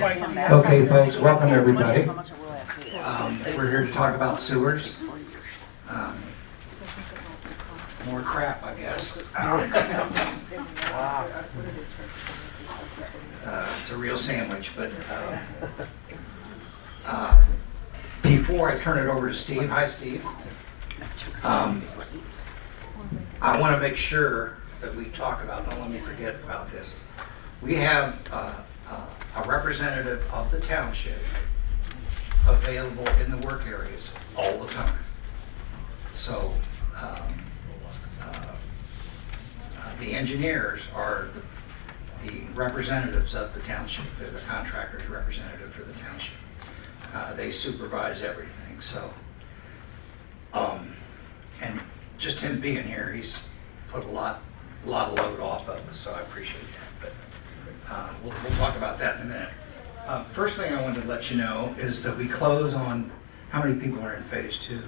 Okay, folks, welcome everybody. We're here to talk about sewers. More crap, I guess. It's a real sandwich, but before I turn it over to Steve, hi Steve. I want to make sure that we talk about, don't let me forget about this. We have a representative of the township available in the work areas all the time. So the engineers are the representatives of the township. They're the contractor's representative for the township. They supervise everything. So, and just him being here, he's put a lot of load off of us. So I appreciate that. But we'll talk about that in a minute. First thing I wanted to let you know is that we close on, how many people are in phase 2?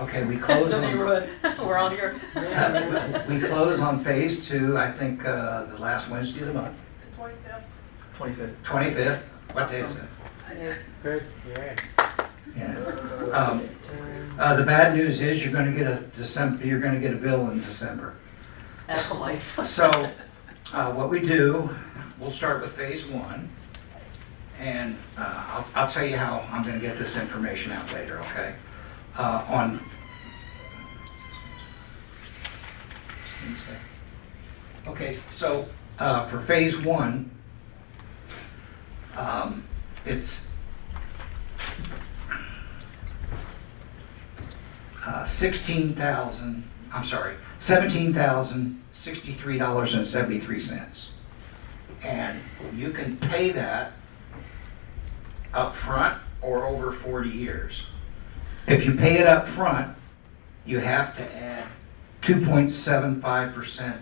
Okay, we close The on... neighborhood, we're all here. We close on phase 2, I think the last Wednesday of the month. 25th. 25th. What day is it? Good. Yeah. The bad news is you're going to get a bill in December. That's life. So what we do, we'll start with phase 1, and I'll tell you how I'm going to get this information out later, okay? Okay, so for phase 1, it's $17,063.73, and you can pay that up front or over 40 years. If you pay it up front, you have to add 2.75%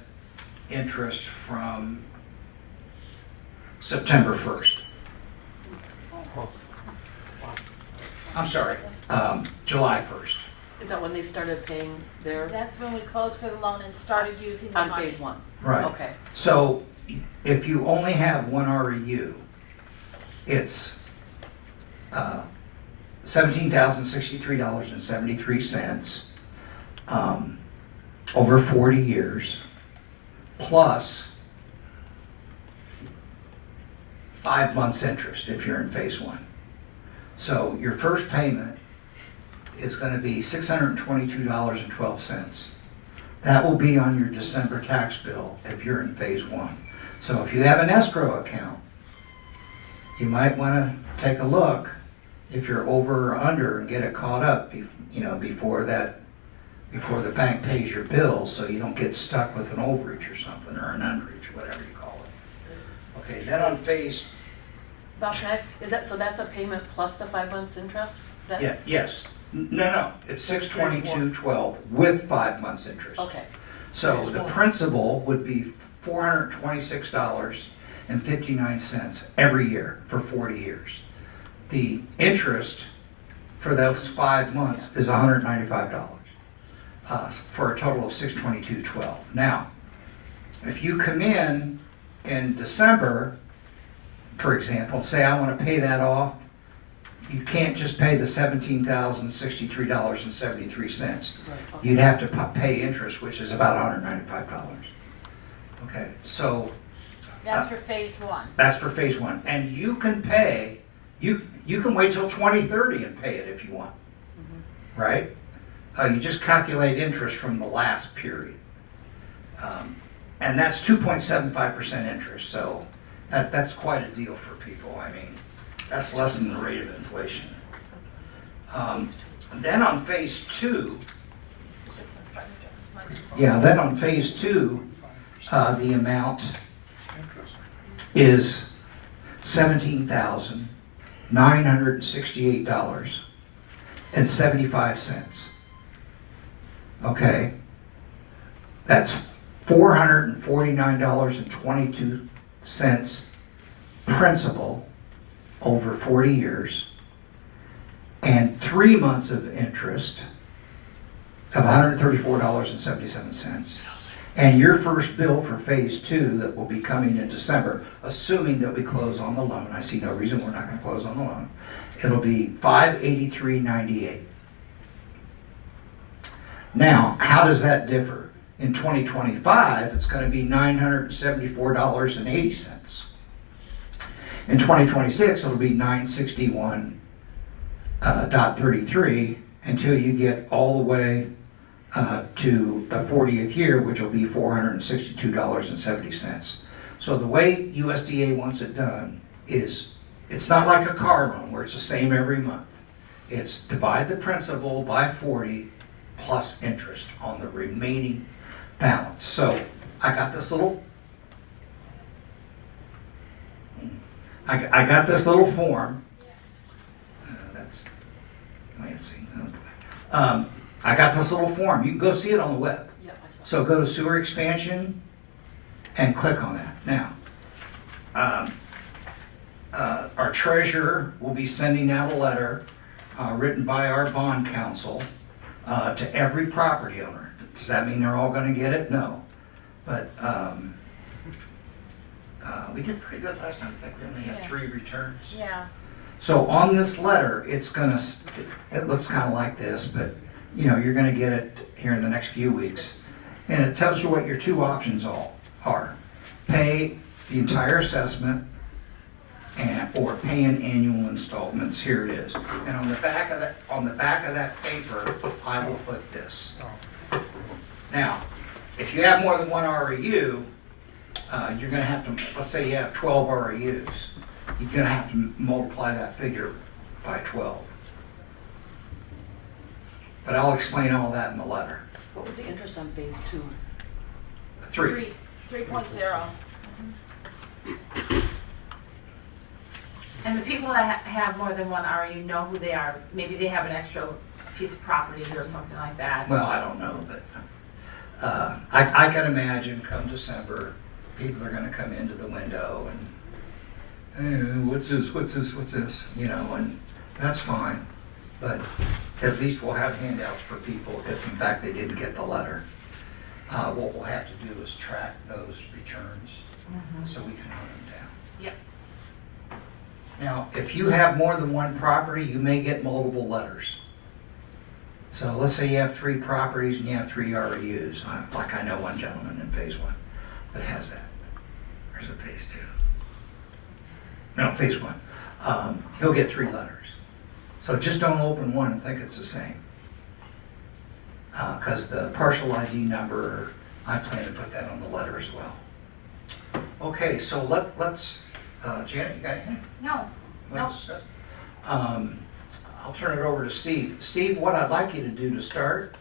interest from September 1st. I'm sorry, July 1st. Is that when they started paying their, That's when we closed for the loan and started using the on money. phase 1? Right. Okay. So if you only have one REU, it's $17,063.73 over 40 years, plus 5 months interest if you're in phase 1. So your first payment is going to be $622.12. That will be on your December tax bill if you're in phase 1. So if you have an escrow account, you might want to take a look if you're over or under and get it caught up, before the bank pays your bill, so you don't get stuck with an overage or something, or an underage, whatever you call it. Okay, then on phase... Bob, so that's a payment plus the 5 months interest? Yeah, yes. No, it's $622.12 with 5 months interest. Okay. So the principal would be $426.59 every year for 40 years. The interest for those 5 months is $195 for a total of $622.12. Now, if you come in December, for example, say I want to pay that off, you can't just pay the $17,063.73. Right, okay. You'd have to pay interest, which is about $195. Okay, so That's for phase 1. that's for phase 1, and you can pay. You can wait till 2030 and pay it if you want, right? You just calculate interest from the last period, and that's 2.75% interest. So that's quite a deal for people. I mean, that's less than the rate of inflation. Then on phase 2, then on phase 2, the amount is $17,968.75. Okay, that's $449.22 principal over 40 years, and 3 months of interest of $134.77, And your first bill for phase 2 that will be coming in December, assuming that we close on the loan, I see no reason we're not gonna close on the loan, it'll be $583.98. Now, how does that differ? In 2025, it's gonna be $974.80. In 2026, it'll be $961.33 until you get all the way to the 40th year, which will be $462.70. So the way USDA wants it done is, it's not like a car loan where it's the same every month. It's divide the principal by 40 plus interest on the remaining balance. So I got this little, I got this little form. That's Lansing. Oh boy. I got this little form. You can go see it on the web. Yep, I saw. So go to sewer expansion and click on that. Now, our treasurer will be sending out a letter written by our bond counsel to every property owner. Does that mean they're all gonna get it? No. But we did pretty good last time. I think we only had Yeah. 3 returns. Yeah. So on this letter, it's gonna, it looks kind of like this, but you know, you're gonna get it here in the next few weeks. And it tells you what your 2 options are. Pay the entire assessment or pay in annual installments. Here it is. And on the back of that paper, I will put this. Now, if you have more than 1 REU, you're gonna have to, let's say you have 12 REUs, you're gonna have to multiply that figure by 12. But I'll explain all that in the letter. What was the interest on phase 2? 3. 3.0. And the people that have more than 1 REU know who they are. Maybe they have an extra piece of property or something like that. Well, I don't know, but I can imagine come December, people are gonna come into the window and, hey, what's this, you know, and that's fine. But at least we'll have handouts for people if in fact they didn't get the letter. What we'll have to do is track those returns so we can hunt them down. Yep. Now, if you have more than 1 property, you may get multiple letters. So let's say you have 3 properties and you have 3 REUs. Like I know one gentleman in phase 1 that has that. There's a phase 2. No, phase 1. He'll get 3 letters. So just don't open one and think it's the same. Because the partial ID number, I plan to put that on the letter as well. Okay, so let's, Janet, you got anything? No. Let's discuss. I'll turn it over to Steve. Steve, what I'd like you to do to start,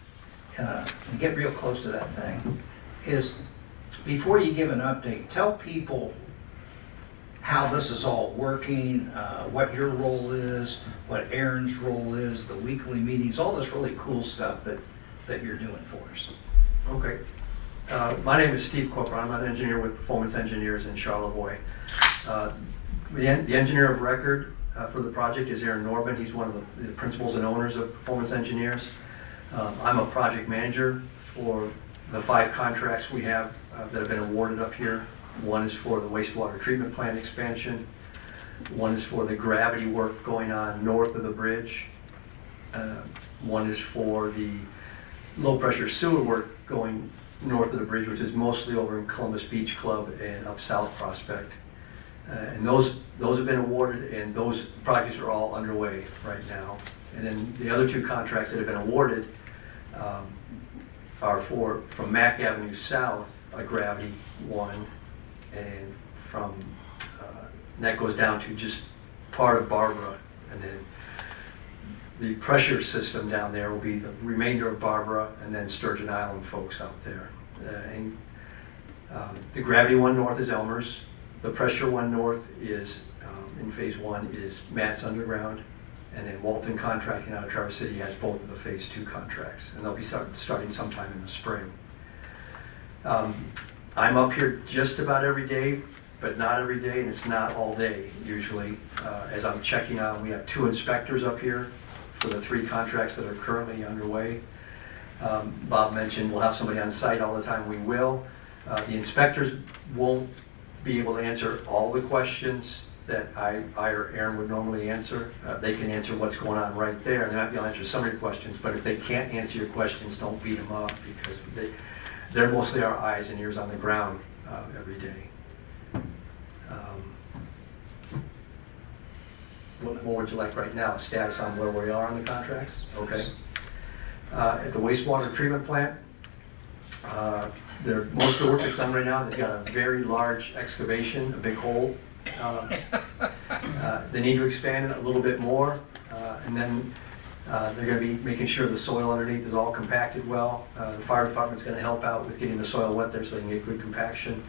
and get real close to that thing, is before you give an update, tell people how this is all working, what your role is, what Aaron's role is, the weekly meetings, all this really cool stuff that you're doing for us. Okay. My name is Steve Cooper. I'm an engineer with Performance Engineers in Charlevoix. The engineer of record for the project is Aaron Norman. He's one of the principals and owners of Performance Engineers. I'm a project manager for the 5 contracts we have that have been awarded up here. One is for the wastewater treatment plant expansion. One is for the gravity work going on north of the bridge. One is for the low pressure sewer work going north of the bridge, which is mostly over in Columbus Beach Club and up South Prospect. And those have been awarded, and those projects are all underway right now. And then the other 2 contracts that have been awarded are from Mack Avenue South, a gravity one, and from that goes down to just part of Barbara, and then the pressure system down there will be the remainder of Barbara, and then Sturgeon Island folks out there. The gravity one north is Elmer's. The pressure one north is, in phase 1, is Matt's Underground, and then Walton Contracting out of Traverse City has both of the phase 2 contracts, and they'll be starting sometime in the spring. I'm up here just about every day, but not every day, and it's not all day usually. As I'm checking on, we have 2 inspectors up here for the 3 contracts that are currently underway. Bob mentioned we'll have somebody on site all the time. We will. The inspectors won't be able to answer all the questions that I or Aaron would normally answer. They can answer what's going on right there, and they might be able to answer some of your questions, but if they can't answer your questions, don't beat them up, because they're mostly our eyes and ears on the ground every day. What more would you like right now? Status on where we are on the contracts? Okay. At the wastewater treatment plant, most of the work is done right now. They've got a very large excavation, a big hole. They need to expand it a little bit more, and then they're going to be making sure the soil underneath is all compacted well. The fire department's going to help out with getting the soil wet there so they can get good compaction.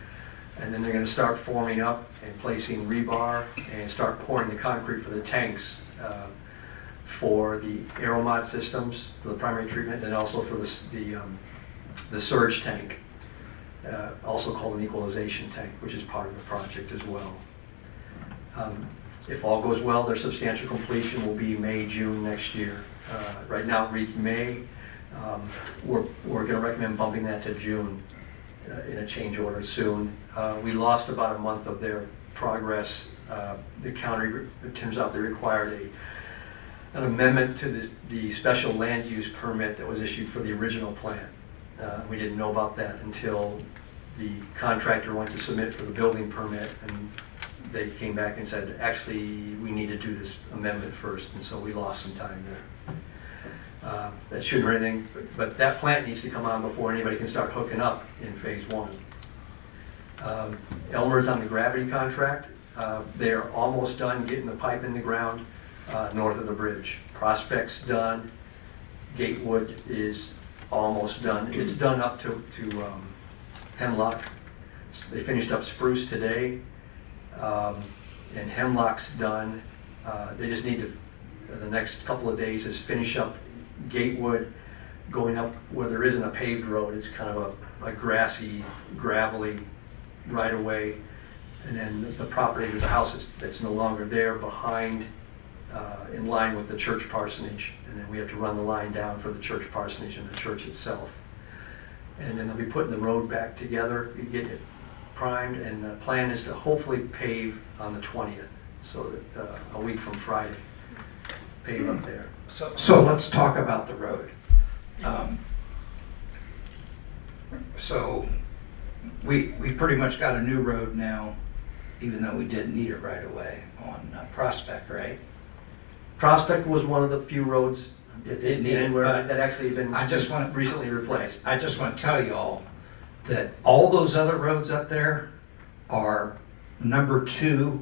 And then they're going to start forming up and placing rebar and start pouring the concrete for the tanks for the Aeromod systems, for the primary treatment, and also for the surge tank, also called an equalization tank, which is part of the project as well. If all goes well, their substantial completion will be May, June next year. Right now it reads May. We're going to recommend bumping that to June in a change order soon. We lost about a month of their progress. The county, it turns out they required an amendment to the special land use permit that was issued for the original plant. We didn't know about that until the contractor went to submit for the building permit, and they came back and said, actually, we need to do this amendment first, and so we lost some time there. That shouldn't hurt anything, but that plant needs to come on before anybody can start hooking up in phase one. Elmer's on the gravity contract. They're almost done getting the pipe in the ground north of the bridge. Prospect's done. Gatewood is almost done. It's done up to Hemlock. They finished up Spruce today, and Hemlock's done. They just need to, the next couple of days, is finish up Gatewood, going up where there isn't a paved road. It's kind of a grassy, gravelly right of way. And then the property, there's a house that's no longer there behind, in line with the church parsonage. And then we have to run the line down for the church parsonage and the church itself. And then they'll be putting the road back together, get it primed, and the plan is to hopefully pave on the 20th, so that a week from Friday, pave up there. So let's talk about the road. So we pretty much got a new road now, even though we didn't need it right away on Prospect, right? Prospect was one of the few roads It didn't need it, but that actually been recently replaced. I just want to tell you all that all those other roads up there are number 2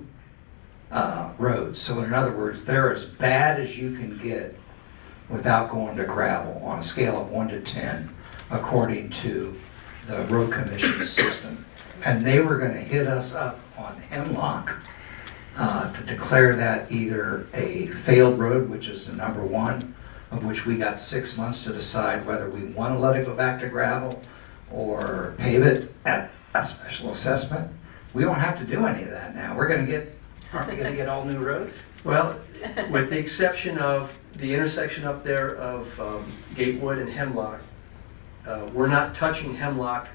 roads. So in other words, they're as bad as you can get without going to gravel on a scale of 1 to 10, according to the road commission system. And they were going to hit us up on Hemlock to declare that either a failed road, which is the number 1, of which we got 6 months to decide whether we want to let it go back to gravel or pave it at a special assessment. We don't have to do any of that now. Aren't we going to get all new roads? Well, with the exception of the intersection up there of Gatewood and Hemlock, we're not touching Hemlock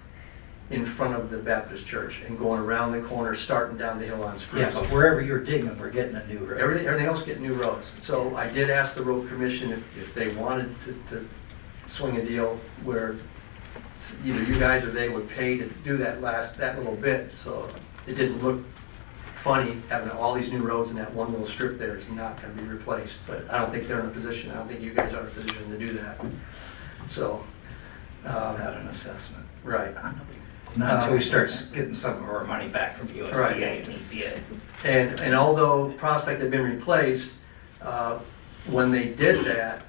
in front of the Baptist church and going around the corner, starting down the hill on Spruce. Yeah, but wherever you're digging, we're getting a new road. Everything else get new roads. So I did ask the road commission if they wanted to swing a deal where either you guys or they would pay to do that little bit, so it didn't look funny having all these new roads and that one little strip there is not going to be replaced. But I don't think they're in a position, I don't think you guys are in a position to do that. So. Without an assessment. Right. Not until we start getting some of our money back from USDA Right. and EPA. And although Prospect had been replaced, when they did that,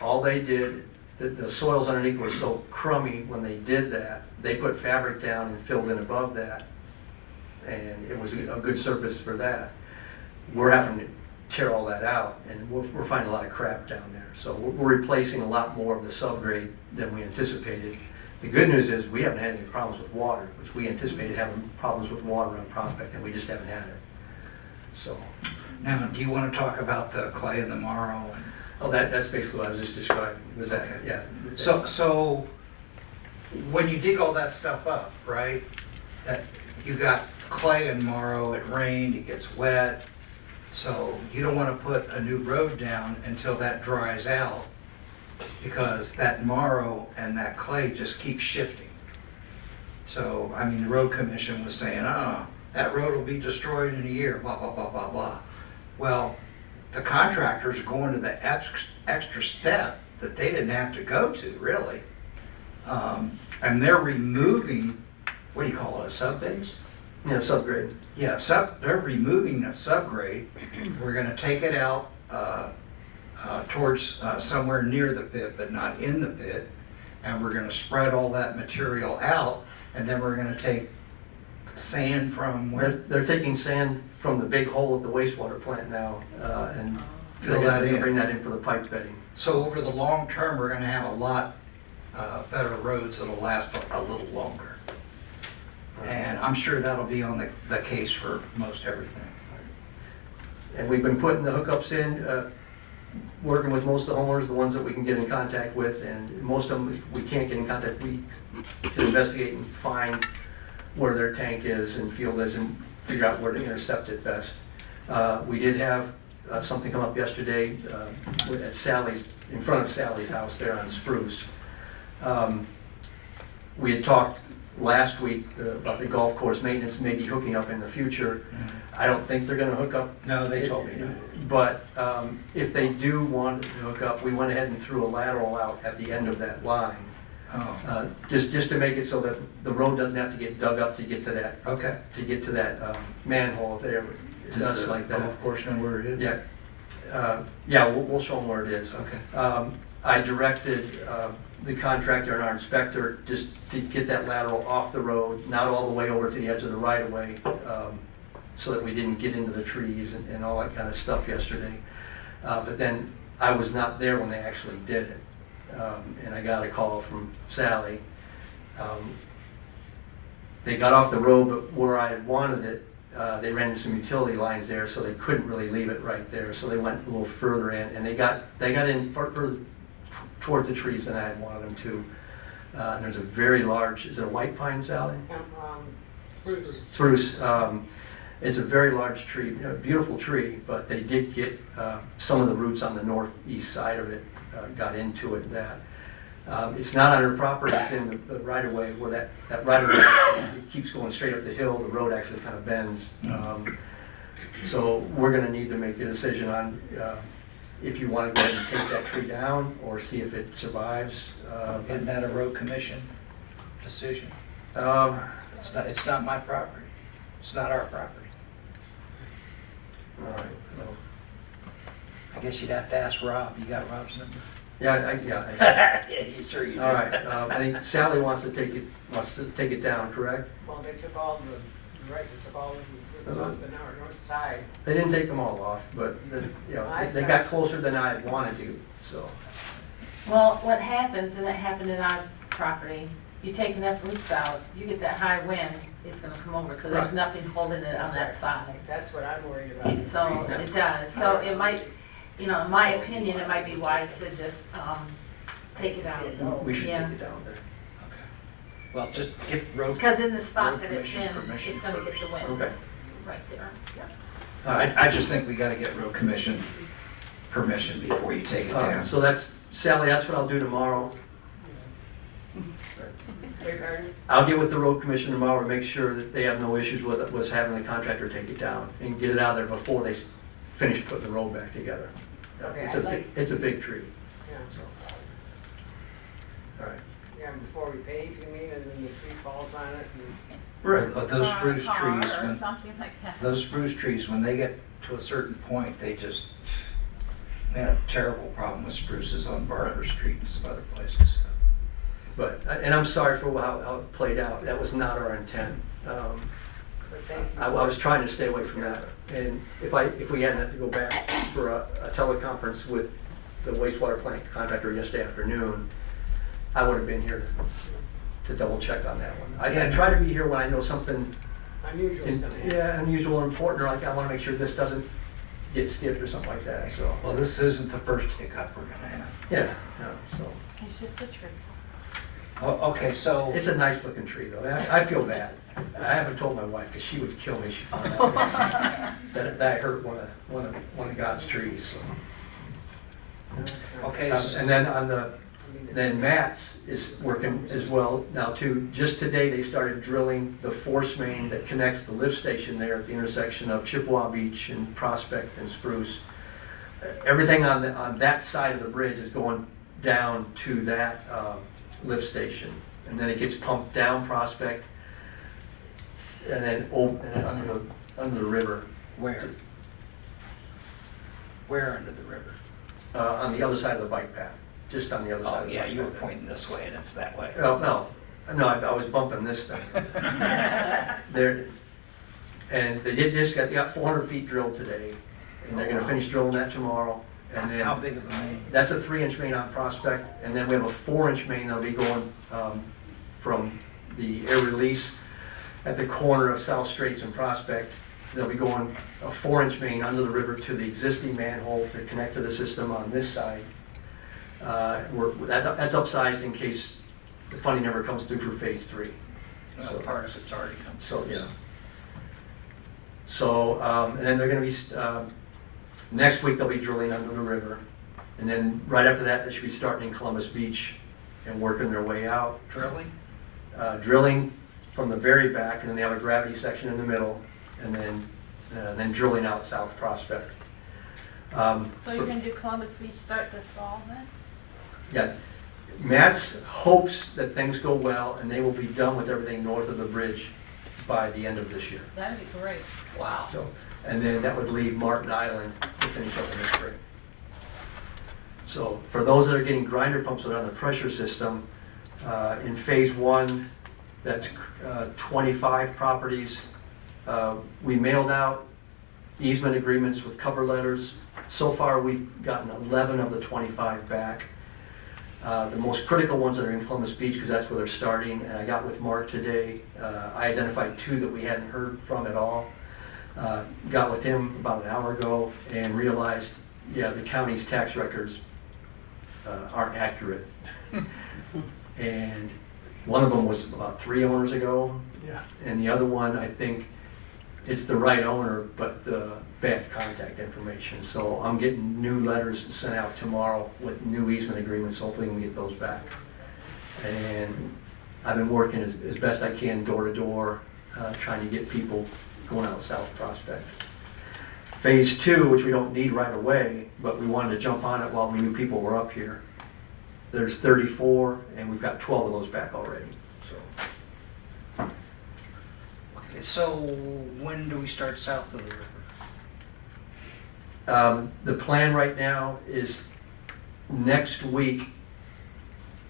all they did, the soils underneath were so crummy when they did that, they put fabric down and filled in above that, and it was a good surface for that. We're having to tear all that out, and we're finding a lot of crap down there. So we're replacing a lot more of the subgrade than we anticipated. The good news is we haven't had any problems with water, which we anticipated having problems with water on Prospect, and we just haven't had it. So Now, do you want to talk about the clay and the marl? Oh, that's basically what I was just describing, was that, Okay. yeah. So when you dig all that stuff up, right, that, you got clay and marrow, it rained, it gets wet, so you don't wanna put a new road down until that dries out, because that marrow and that clay just keeps shifting. So, I mean, the road commission was saying, that road will be destroyed in a year, blah, blah, blah, blah, blah. Well, the contractors are going to the extra step that they didn't have to go to, really. And they're removing, what do you call it, a subbase? Yeah, subgrade. Yeah, they're removing a subgrade. We're gonna take it out towards somewhere near the pit, but not in the pit. And we're gonna spread all that material out, and then we're gonna take sand from where? They're taking sand from the big hole at the wastewater plant now, and Fill that in. bring that in for the pipe bedding. So over the long term, we're gonna have a lot better roads that'll last a little longer. And I'm sure that'll be on the case for most everything. And we've been putting the hookups in, working with most of the homeowners, the ones that we can get in contact with, and most of them, if we can't get in contact, we can investigate and find where their tank is and field is and figure out where to intercept it best. We did have something come up yesterday at Sally's, in front of Sally's house there on Spruce. We had talked last week about the golf course maintenance, maybe hooking up in the future. I don't think they're gonna hook up. No, they told me no. But if they do want to hook up, we went ahead and threw a lateral out at the end of that line. Oh, Just to make it so that the road doesn't have to get dug up to get to okay. that manhole there. Just like that. Of course, know where it is. Yeah, yeah, we'll show them where it is. Okay. I directed the contractor and our inspector just to get that lateral off the road, not all the way over to the edge of the right of way, so that we didn't get into the trees and all that kind of stuff yesterday. But then I was not there when they actually did it. And I got a call from Sally. They got off the road, but where I had wanted it, they ran into some utility lines there, so they couldn't really leave it right there. So they went a little further in, and they got in further towards the trees than I had wanted them to. And there's a very large, is it a white pine, Sally? Spruce. Spruce. It's a very large tree, a beautiful tree, but they did get some of the roots on the northeast side of it got into it. It's not on her property, it's in the right-of-way where that right-of-way it keeps going straight up the hill, the road actually kind of bends. So we're gonna need to make a decision on if you wanna go ahead and take that tree down or see if it survives. Isn't that a road commission decision? Um, It's not my property. It's not our property. all right, well, I guess you'd have to ask Rob. You got Rob's number? yeah, Yeah, you sure you do. all right. I think Sally wants to take it down, correct? Well, they took all they took all the roots off the north side. They didn't take them all off, but they got closer than I had wanted to. So Well, what happens, and that happened in our property, you take enough roots out, you get that high wind, it's gonna come over, because there's Right. nothing holding it on that side. That's what I'm worried about. So it does, so it might, in my opinion, it might be wise to just, take it out. we should Yeah. take it down there. Well, just get road. Because in the spot road that it's in, commission permission it's gonna get the winds, Okay. right there. I just think we gotta get road commission permission before you take it down. So that's Sally. That's what I'll do tomorrow. Regarding, I'll get with the road commission tomorrow to make sure that they have no issues with having the contractor take it down and get it out of there before they finish putting the road back together. Okay, It's a big tree. yeah, So. All right. yeah, before we pave, you mean, and then the tree falls on it and. Right. But those Or a spruce car trees, Or when, something like that. those spruce trees, when they get to a certain point, we had a terrible problem with spruces on Barber Street and some other places. But, and I'm sorry for how it played out. That was not our intent. But thank you. I was trying to stay away from that. And if we hadn't had to go back for a teleconference with the wastewater plant contractor yesterday afternoon, I would have been here to double check on that one. I try to be here when I know something Unusual's gonna happen. unusual or important, or like I want to make sure this doesn't get skipped or something like that, so. Well, this isn't the first hiccup we're gonna have. Yeah, no, so, It's just a tree. Oh, okay, so, it's a nice looking tree though, I feel bad. I haven't told my wife, because she would kill me if she found out that I hurt one of God's trees, so. okay, And then then Matt's is working as well now too. Just today, they started drilling the force main that connects the lift station there at the intersection of Chippewa Beach and Prospect and Spruce. Everything on that side of the bridge is going down to that lift station. And then it gets pumped down Prospect and then under the river. where? Where under the river? On the other side of the bike path, just on the other side Oh, of the yeah, bike you were path. pointing this way and it's that way. Oh, no, I was bumping this thing. There, and they got 400 feet drilled today, and they're gonna finish drilling that tomorrow. And then How big of a main? that's a 3-inch main on Prospect, and then we have a 4-inch main that'll be going from the air release at the corner of South Straits and Prospect. They'll be going a 4-inch main under the river to the existing manhole to connect to the system on this side. That's upsized in case the funding never comes through for phase 3. So- Part of it's already come. So, yeah. So, and then they're gonna be, next week they'll be drilling under the river. And then right after that, they should be starting in Columbus Beach and working their way out. Drilling? Drilling from the very back, and then they have a gravity section in the middle, and then drilling out South Prospect. So you're gonna do Columbus Beach start this fall then? Yeah, Matt's hopes that things go well, and they will be done with everything north of the bridge by the end of this year. That'd be great. Wow. So, and then that would leave Martin Island to finish up in the spring. So for those that are getting grinder pumps that are on the pressure system, in phase 1, that's 25 properties. We mailed out easement agreements with cover letters. So far, we've gotten 11 of the 25 back. The most critical ones are in Columbus Beach because that's where they're starting. And I got with Mark today. I identified 2 that we hadn't heard from at all. Got with him about an hour ago and realized, yeah, the county's tax records aren't accurate. And one of them was about 3 owners ago. Yeah. And the other one, I think it's the right owner, but the bad contact information. So I'm getting new letters sent out tomorrow with new easement agreements. Hopefully we can get those back. And I've been working as best I can door to door, trying to get people going out South Prospect. Phase 2, which we don't need right away, but we wanted to jump on it while we knew people were up here. There's 34, and we've got 12 of those back already. So Okay, so when do we start south of the river? the plan right now is next week.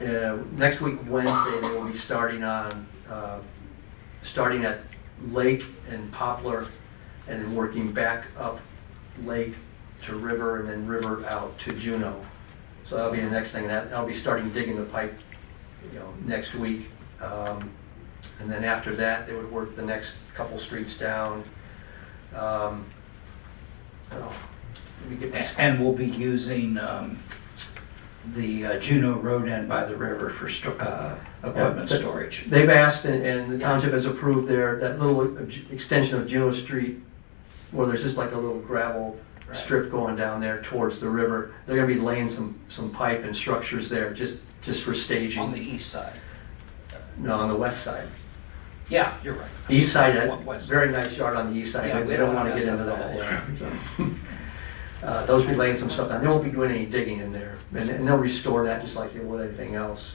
Next week Wednesday they will be starting on starting at Lake and Poplar, and then working back up Lake to River, and then River out to Juneau. So that'll be the next thing. I'll be starting digging the pipe, next week. And then after that, they would work the next couple streets down. Let me get this. And we'll be using the Juneau Road end by the river for equipment but storage. They've asked, and the township has approved that little extension of Juneau Street, where there's just like a little gravel Right. strip going down there towards the river. They're gonna be laying some pipe and structures there, just for staging. On the east side. No, on the west side. Yeah, you're right. East side, West. very nice yard on the east side. Yeah, we They don't don't wanna wanna get mess into up that. that Yeah. So, those will be laying some stuff down. They won't be doing any digging in there, and they'll restore that just like they would anything else.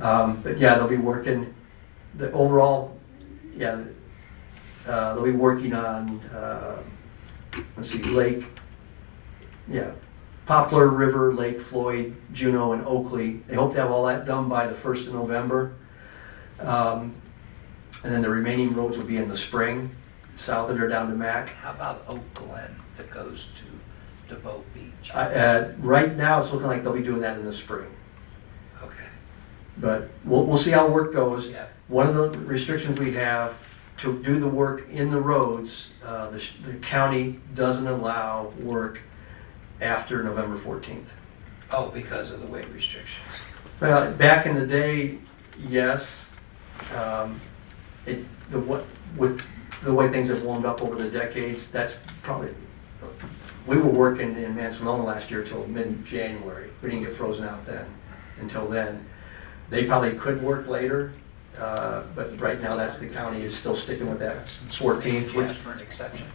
But yeah, they'll be working, the overall, yeah, they'll be working on, let's see, Lake, yeah, Poplar, River, Lake, Floyd, Juneau, and Oakley. They hope to have all that done by the 1st of November. And then the remaining roads will be in the spring, south of there down to Mac. How about Oak Glen that goes to DeVoe Beach? Right now, it's looking like they'll be doing that in the spring. Okay. But we'll see how work goes. Yeah. One of the restrictions we have to do the work in the roads, the county doesn't allow work after November 14th. Oh, because of the weight restrictions. Well, back in the day, yes. With the way things have warmed up over the decades, that's probably, we were working in Mansalona last year till mid-January. We didn't get frozen out then, until then. They probably could work later, but right now that's the county is still sticking with that 14th. Yes, for an exception.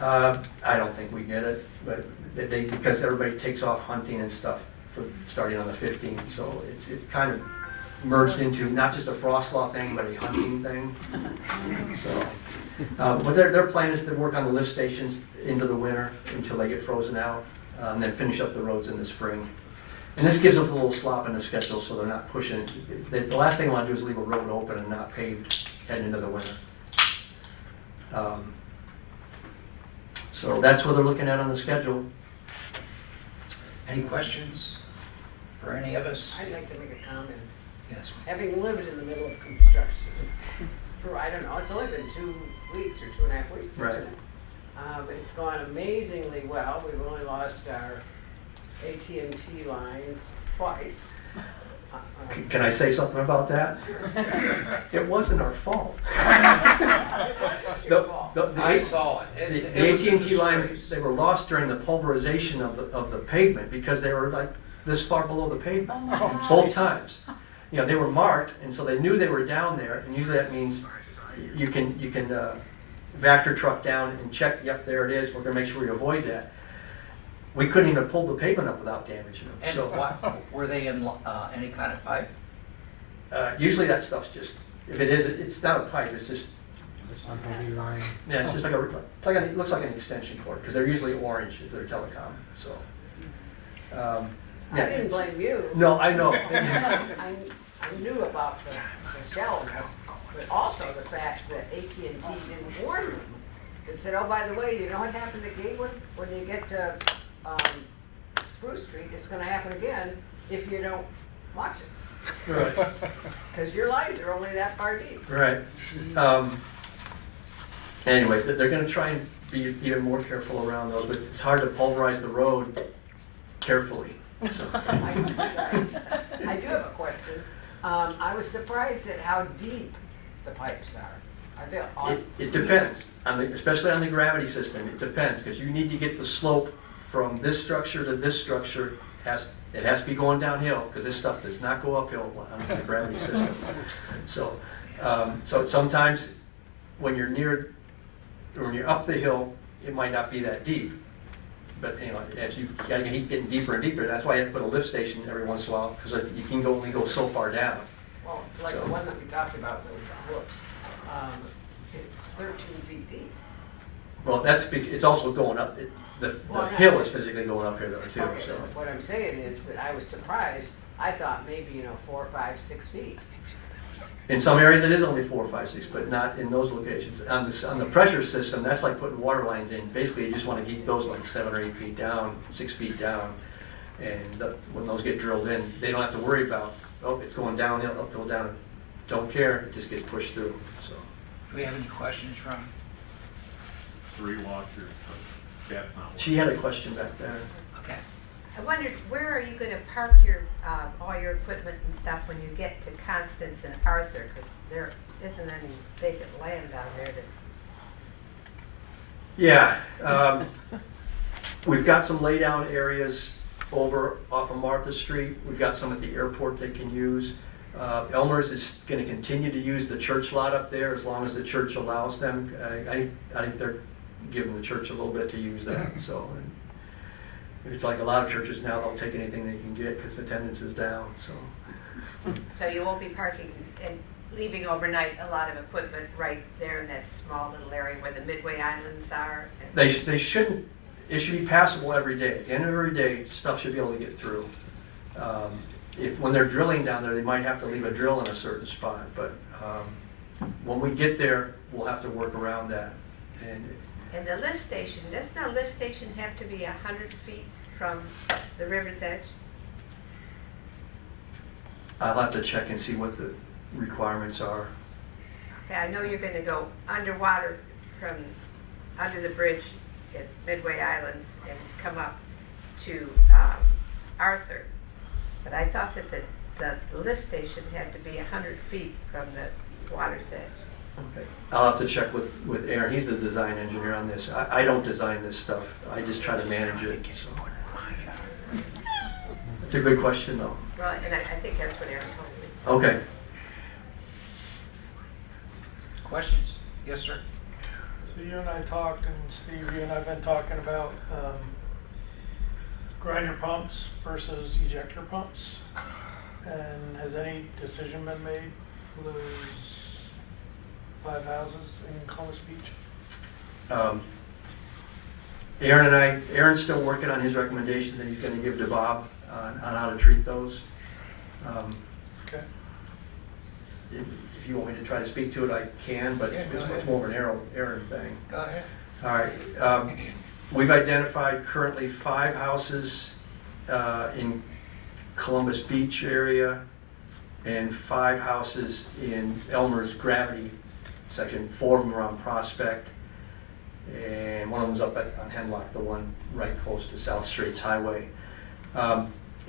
I don't think we get it, but because everybody takes off hunting and stuff for starting on the 15th, so it's kind of merged into not just a frost law thing, but a hunting thing. So, but their plan is to work on the lift stations into the winter until they get frozen out, and then finish up the roads in the spring. And this gives them a little slop in the schedule, so they're not pushing. The last thing I want to do is leave a road open and not paved heading into the winter. So that's what they're looking at on the schedule. Any questions for any of us? I'd like to make a comment. Yes. Having lived in the middle of construction for, I don't know, it's only been 2 weeks or 2.5 weeks. Right. Isn't it? It's gone amazingly well. We've only lost our AT&T lines twice. Can I say something about that? It wasn't our fault. It wasn't your fault. I saw it. The AT&T lines, they were lost during the pulverization of the pavement because they were like this far below the pavement, both times. You know, they were marked, and so they knew they were down there, and usually that means you can Vector truck down and check, yep, there it is, we're gonna make sure we avoid that. We couldn't even pull the pavement up without damaging them. And So, what, were they in any kind of pipe? usually that stuff's just, if it is, it's not a pipe, it's just, yeah, it's just like it looks like an extension cord, because they're usually orange if they're telecom, so. I didn't blame you. No, I know. I knew about the shallowness, but also the fact that AT&T didn't warn them. It said, oh, by the way, you know what happened to Gatewood? When you get to Spruce Street, it's gonna happen again if you don't watch it. Right, Because your lines are only that far deep. right. Anyway, they're gonna try and be even more careful around those, but it's hard to pulverize the road carefully. So. I do have a question. I was surprised at how deep the pipes are. I feel It depends, especially on the gravity system, it depends, because you need to get the slope from this structure to this structure. It has to be going downhill, because this stuff does not go uphill on the gravity system. So sometimes when you're up the hill, it might not be that deep. But you know, as you gotta keep getting deeper and deeper, that's why you have to put a lift station every once in a while, because you can only go so far down. Well, like So. the one that we talked about, that was whoops. It's 13 feet deep. Well, it's also going up. The hill is physically going up here though too. Okay, So. what I'm saying is that I was surprised. I thought maybe, 4, 5, 6 feet. In some areas it is only 4, 5, 6, but not in those locations. On the pressure system, that's like putting water lines in. Basically, you just want to keep those like 7 or 8 feet down, 6 feet down, and when those get drilled in, they don't have to worry about, oh, it's going downhill, uphill, down. Don't care, it just gets pushed through. So. Do we have any questions from? 3 watchers, but that's not working. She had a question back there. Okay. I wondered, where are you gonna park all your equipment and stuff when you get to Constance and Arthur? Because there isn't any vacant land down there to. Yeah, we've got some lay down areas over off of Martha Street. We've got some at the airport they can use. Elmer's is going to continue to use the church lot up there as long as the church allows them. I think they're giving the church a little bit to use that. So it's like a lot of churches now, they'll take anything they can get because attendance is down. So you won't be parking and leaving overnight a lot of equipment right there in that small little area where the Midway Islands are? They shouldn't. It should be passable every day. At the end of every day, stuff should be able to get through. When they're drilling down there, they might have to leave a drill in a certain spot, but when we get there, we'll have to work around that. And the lift station, doesn't a lift station have to be 100 feet from the river's edge? I'll have to check and see what the requirements are. Okay, I know you're gonna go underwater from under the bridge at Midway Islands and come up to Arthur. But I thought that the lift station had to be 100 feet from the water's edge. Okay. I'll have to check with Aaron. He's the design engineer on this. I don't design this stuff. I just try to manage it. So. That's a good question, though. Well, and I think that's what Aaron told me. Okay. Questions? Yes, sir. So you and I talked, and Steve, you and I have been talking about grinder pumps versus ejector pumps. And has any decision been made for those 5 houses in Columbus Beach? Aaron's still working on his recommendation that he's going to give to Bob on how to treat those. Okay. If you want me to try to speak to it, I can, but Yeah, go it's much ahead. more of an Aaron thing. Go ahead. All right. We've identified currently 5 houses in Columbus Beach area and 5 houses in Elmer's Gravity section. 4 of them are on Prospect, and one of them's up on Hemlock, the one right close to South Straits Highway.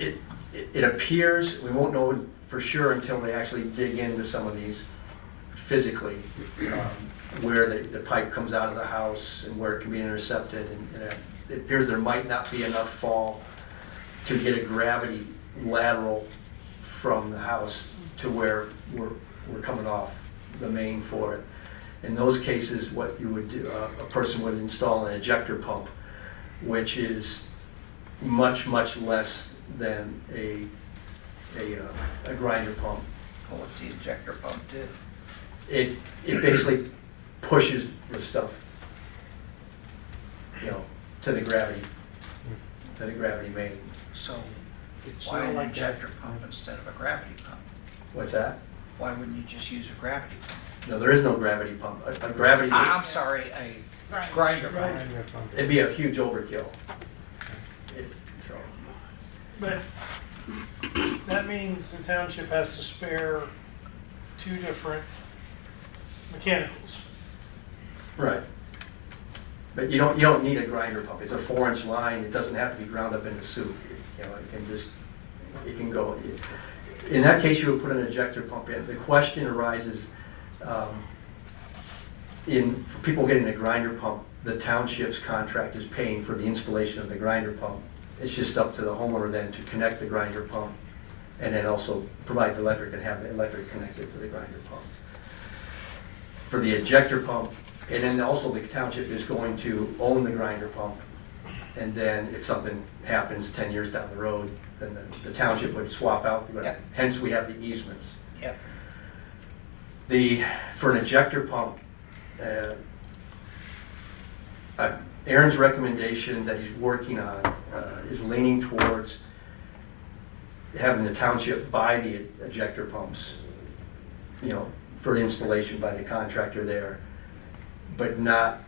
It appears, we won't know for sure until they actually dig into some of these physically, where the pipe comes out of the house and where it can be intercepted. And it appears there might not be enough fall to get a gravity lateral from the house to where we're coming off the main for it. In those cases, what you would do, a person would install an ejector pump, which is much less than a grinder pump. Well, what's the ejector pump do? It basically pushes the stuff, to the gravity main. So why an ejector pump instead of a gravity pump? What's that? Why wouldn't you just use a gravity pump? No, there is no gravity pump. A gravity, I'm sorry, a grinder pump. it'd be a huge overkill. So, But that means the township has to spare 2 different mechanicals. right. But you don't need a grinder pump. It's a 4-inch line. It doesn't have to be ground up into soup. It can go. In that case, you would put an ejector pump in. The question arises, for people getting a grinder pump, the township's contract is paying for the installation of the grinder pump. It's just up to the homeowner then to connect the grinder pump and then also provide the electric and have the electric connected to the grinder pump. For the ejector pump, and then also the township is going to own the grinder pump, and then if something happens 10 years down the road, then the township would swap out the grinder. Yep. Hence we have the easements. Yep. For an ejector pump, Aaron's recommendation that he's working on is leaning towards having the township buy the ejector pumps, for installation by the contractor there, but not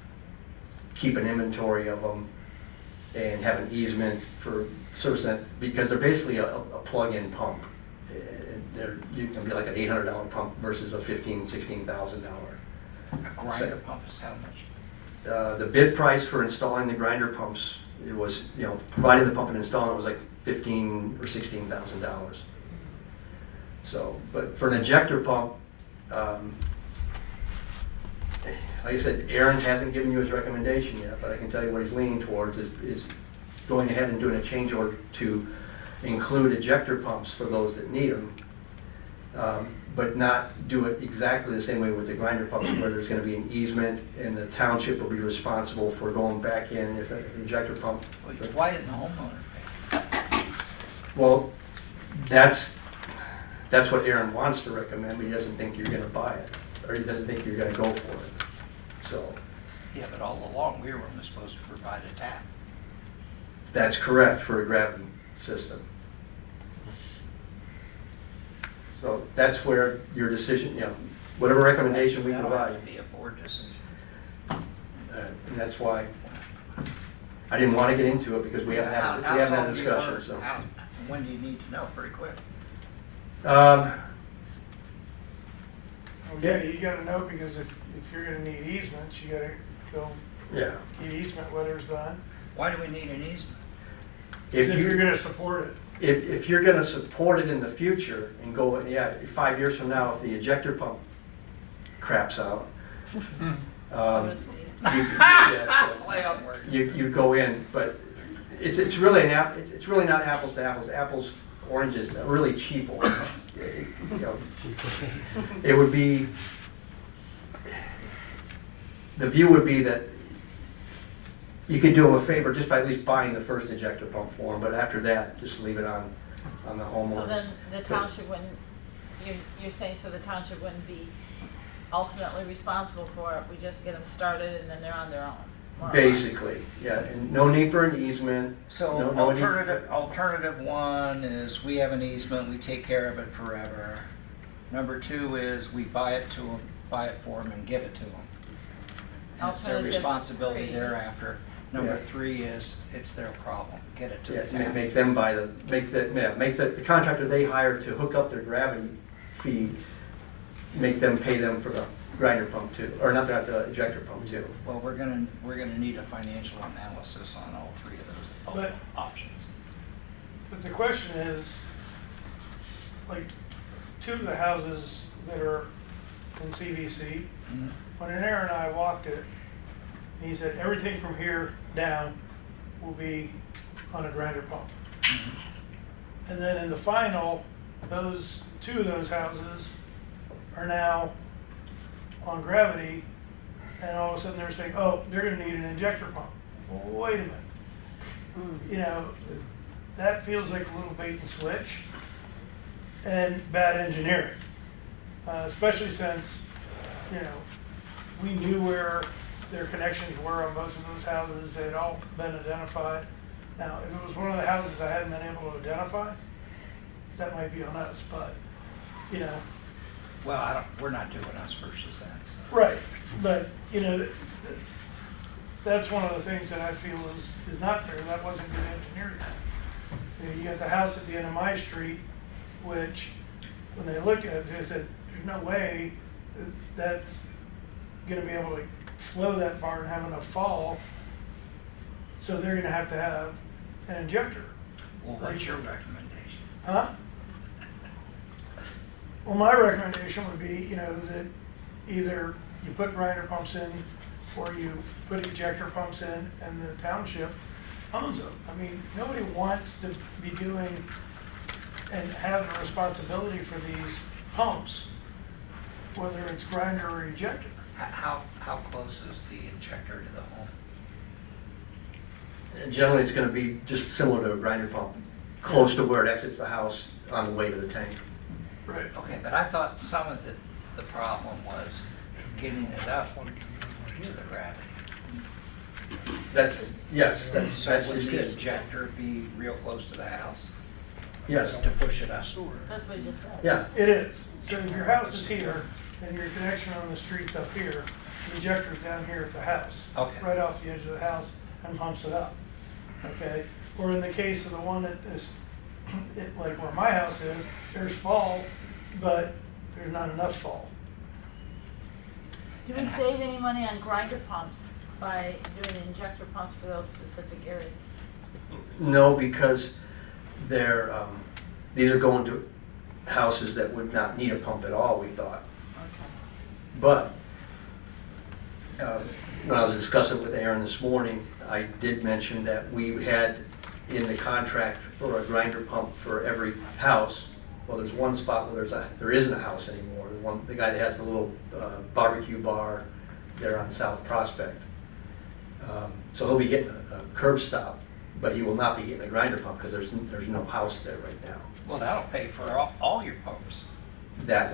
keep an inventory of them and have an easement for service that, because they're basically a plug-in pump. You can be like an $800 pump versus a $15,000, $16,000. A grinder pump is how much? The bid price for installing the grinder pumps, it was, providing the pump and installing it was like $15,000 or $16,000. So, but for an ejector pump, like I said, Aaron hasn't given you his recommendation yet, but I can tell you what he's leaning towards is going ahead and doing a change order to include ejector pumps for those that need them, but not do it exactly the same way with the grinder pumps, where there's going to be an easement and the township will be responsible for going back in if an ejector pump. Why didn't the homeowner pay? Well, that's what Aaron wants to recommend, but he doesn't think you're going to buy it, or he doesn't think you're going to go for it. So. Yeah, but all along we were only supposed to provide a tap. That's correct for a gravity system. So that's where your decision, whatever recommendation we That'll provide. have to be a board decision. And that's why I didn't want to get into it, because we haven't had a discussion, so. When do you need to know? Pretty quick. Well, yeah, you gotta know, because if you're gonna need easements, you gotta go Yeah. get easement letters done. Why do we need an easement? If you're gonna support it. If you're gonna support it in the future and go, yeah, 5 years from now, if the ejector pump craps out, you go in, but it's really it's really not apples to apples. Apples, oranges, a really cheap orange. You know, it would be, the view would be that you could do them a favor just by at least buying the first ejector pump for them, but after that, just leave it on the homeowners. So then the township wouldn't, you're saying, so the township wouldn't be ultimately responsible for it, we just get them started and then they're on their own, more or less? Basically, yeah, and no need for an easement. So no need- alternative one is we have an easement, we take care of it forever. Number two is we buy it for them and give it to them. And it's their Alternative responsibility three. thereafter. Number Yeah. three is it's their problem, get it to Yeah, the town. make them buy make the contractor they hire to hook up their gravity feed, make them pay them for the grinder pump too, or not the ejector pump too. Well, we're gonna need a financial analysis on all three of those But- options. But the question is, like, two of the houses that are in CVC, Mhm. when Aaron and I walked it, he said everything from here down will be on a grinder pump. And then in the final, those two of those houses are now on gravity, and all of a sudden they're saying, oh, they're gonna need an injector pump. Well, wait a minute. You know, that feels like a little bait and switch and bad engineering. Especially since, you know, we knew where their connections were on most of those houses, they had all been identified. Now, if it was one of the houses I hadn't been able to identify, that might be on us, but, you know. Well, we're not doing us versus them. So. Right, but, you know, that's one of the things that I feel is not fair, that wasn't good engineering. You know, you got the house at the end of my street, which, when they looked at it, they said, there's no way that's gonna be able to flow that far and have enough fall, so they're gonna have to have an injector. Well, what's your recommendation? Huh? Well, my recommendation would be, you know, that either you put grinder pumps in or you put ejector pumps in and the township owns them. I mean, nobody wants to be doing and have the responsibility for these pumps, whether it's grinder or ejector. How close is the injector to the home? And generally, it's gonna be just similar to a grinder pump, close to where it exits the house on the way to the tank. Right. Okay, but I thought some of the problem was getting it up to the gravity. Yes, So that's would just the it. injector be real close to the house Yes, to push it up? That's what you just said. yeah, It is. So if your house is here and your connection on the street's up here, the injector's down here at the house. Okay. Right off the edge of the house and pumps it up. Okay? Or in the case of the one that is, like where my house is, there's fall, but there's not enough fall. Do we save any money on grinder pumps by doing injector pumps for those specific areas? no, because these are going to houses that would not need a pump at all, we thought. Okay. But, when I was discussing with Aaron this morning, I did mention that we had in the contract for a grinder pump for every house. Well, there's one spot where there isn't a house anymore. The guy that has the little barbecue bar there on South Prospect. So he'll be getting a curb stop, but he will not be getting a grinder pump because there's no house there right now. Well, that'll pay for all your pumps. That's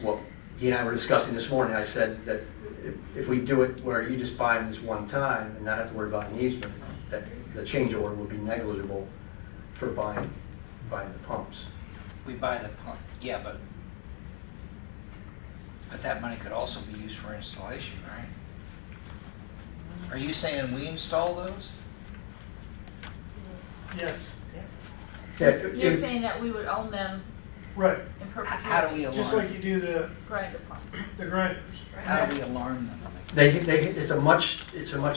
what he and I were discussing this morning. I said that if we do it where you just buy them this one time and not have to worry about an easement, that the change order would be negligible for buying the pumps. We buy the pump, yeah, but that money could also be used for installation, right? Are you saying we install those? Yes. Yeah, You're saying that we would own them Right, in How do we perpetuity. just like you do Grinder pump. the grinders. How do we alarm them? It's a much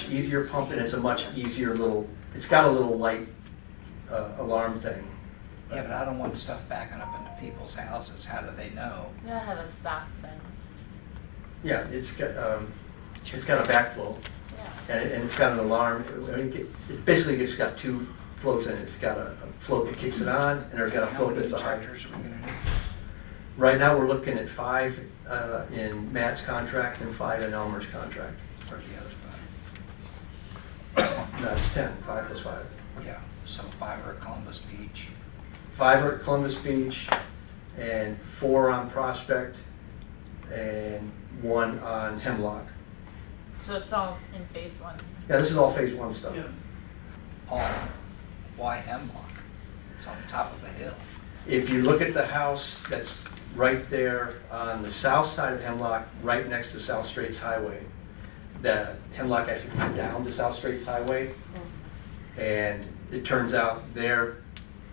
easier pump and it's a much easier little, it's got a little light alarm thing. Yeah, but I don't want stuff backing up into people's houses. How do they know? Yeah, I have a stop thing. Yeah, it's got a backflow Yeah. and it's got an alarm. I mean, it's basically just got two flows in it. It's got a float that kicks it on and there's got a How float many that's a high. injectors are we gonna do? Right now, we're looking at 5 in Matt's contract and 5 in Elmer's contract. Or the other five? No, it's 10, 5 plus 5. Yeah, so 5 are at Columbus Beach. 5 are at Columbus Beach, and 4 on Prospect, and 1 on Hemlock. So it's all in phase 1. Yeah, this is all phase 1 stuff. Yeah. Oh, why Hemlock? It's on top of a hill. If you look at the house that's right there on the south side of Hemlock, right next to South Straits Highway, the Hemlock actually went down to South Straits Highway, and it turns out there,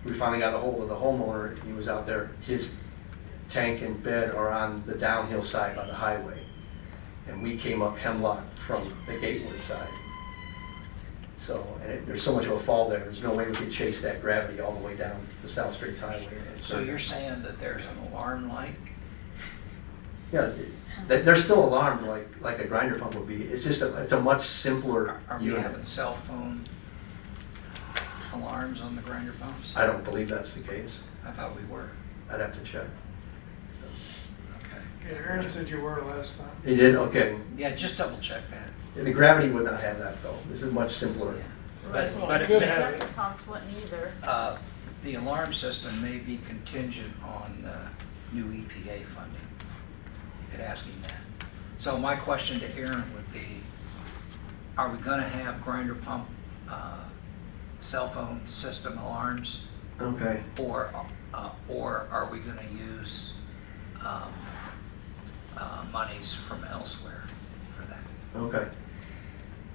we finally got a hold of the homeowner. He was out there. His tank and bed are on the downhill side on the highway, and we came up Hemlock from the Gateway side. So, and there's so much of a fall there, there's no way we could chase that gravity all the way down to South Straits Highway. So you're saying that there's an alarm light? Yeah, they're still alarmed like a grinder pump would be. It's just it's a much simpler Are we unit. having cell phone alarms on the grinder pumps? I don't believe that's the case. I thought we were. I'd have to check. Okay. Yeah, Aaron said you were last time. He did? Okay. Yeah, just double check that. The gravity would not have that though. This is much simpler. Yeah. But, Well, but it it could may- have Injector pumps wouldn't either. the alarm system may be contingent on new EPA funding. You could ask him that. So my question to Aaron would be, are we gonna have grinder pump cell phone system alarms? Okay. Or are we gonna use monies from elsewhere for that? Okay.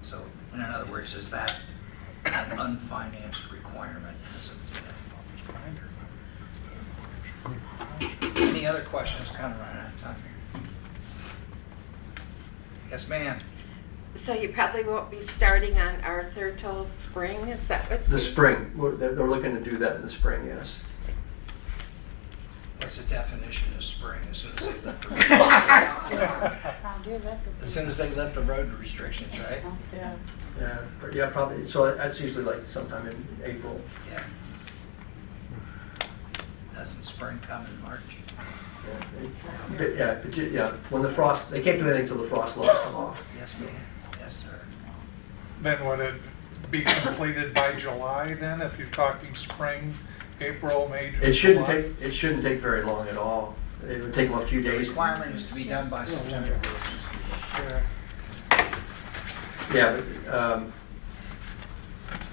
So, in other words, is that an unfinanced requirement as of today? Any other questions? Kind of running out of time here. Yes, ma'am. So you probably won't be starting on Arthur till spring, is that what? The spring. They're looking to do that in the spring, yes. What's the definition of spring? As soon as they lift the as soon as they lift the road restrictions, right? Yeah, probably. So that's usually like sometime in April. Yeah. Doesn't spring come in March? Yeah. When the frost, they can't do anything till the frost levels come off. Yes, ma'am. Yes, sir. Then would it be completed by July then, if you're talking spring, April, May, June, It shouldn't July? take very long at all. It would take them a few The days. requirement is to be done by September. Yeah. Yeah, but,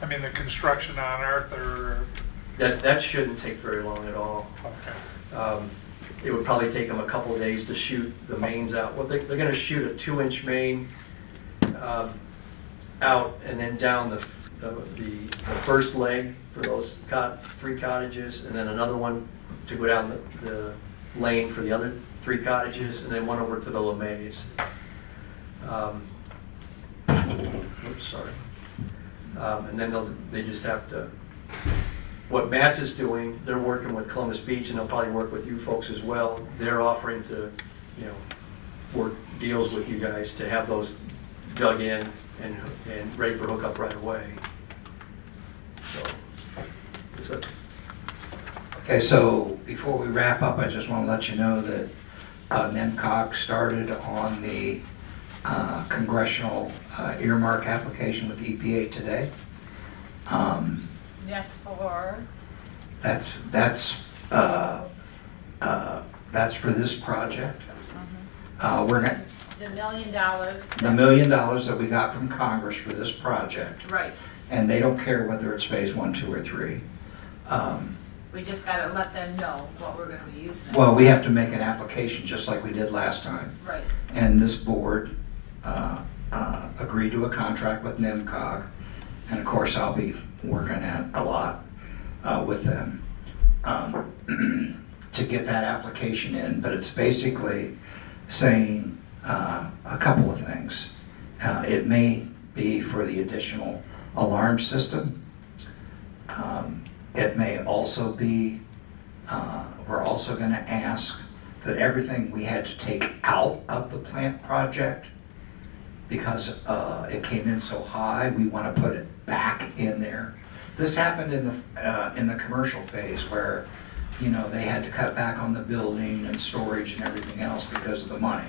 I mean, the construction on Arthur, that shouldn't take very long at all. okay. It would probably take them a couple days to shoot the mains out. Well, they're gonna shoot a 2-inch main out and then down the first leg for those 3 cottages, and then another one to go down the lane for the other 3 cottages, and then one over to the LeMays. Oops, sorry. And then they just have to, what Matt's is doing, they're working with Columbus Beach, and they'll probably work with you folks as well. They're offering to, work deals with you guys to have those dug in and ready for hookup right away. So, Okay, so before we wrap up, I just want to let you know that NEMCOG started on the congressional earmark application with the EPA today. That's for, That's for this project. We're gonna, the $1 million. the $1 million that we got from Congress for this project, Right. and they don't care whether it's phase 1, 2, or 3. We just gotta let them know what we're gonna be using. it Well, for. we have to make an application just like we did last time. Right. And this board agreed to a contract with NEMCOG, and of course, I'll be working at a lot with them. to get that application in, but it's basically saying a couple of things. It may be for the additional alarm system. It may also be, we're also gonna ask that everything we had to take out of the plant project, because it came in so high, we wanna put it back in there. This happened in the commercial phase where, you know, they had to cut back on the building and storage and everything else because of the money.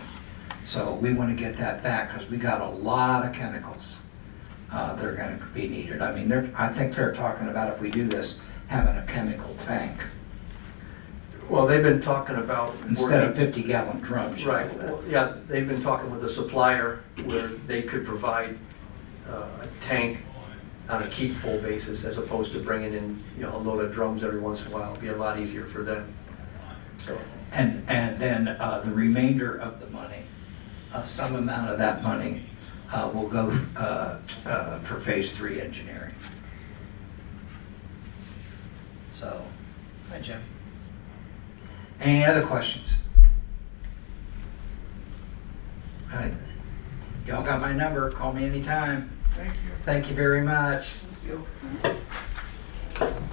So we wanna get that back, because we got a lot of chemicals that are gonna be needed. I mean, I think they're talking about, if we do this, having a chemical tank Well, they've been talking about. instead of working- 50-gallon drums. you Right, know, well, yeah, they've been talking with the supplier where they could provide a tank on a keep full basis as opposed to bringing in, you know, a load of drums every once in a while. It'd be a lot easier for them. So, And then the remainder of the money, some amount of that money will go for phase 3 engineering. So, hi Jim. Any other questions? All right. Y'all got my number, call me anytime. Thank you. Thank you very much. Thank you.